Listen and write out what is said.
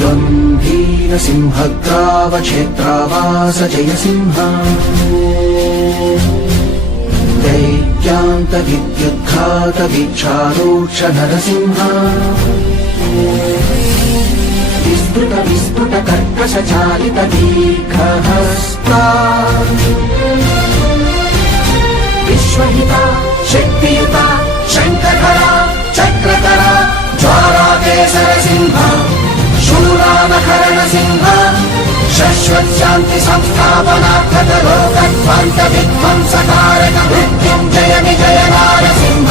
गम्भीर सिंहग्रावक्षेत्रावास जय सिंह दैत्यान्त विद्युद्घात वीक्षारोक्ष नरसिंह विस्फुट विस्फुट कर्कश चालित दीर्घहस्ता विश्वहिता शक्तियुता शङ्खधरा चक्रधरा ज्वालाकेसर सिंह शूलानकरण सिंह शाश्वत शांति संस्थापनार्थक लोकध्वंस विध्वंसकारक मृत्युंजय विजय नारसिंह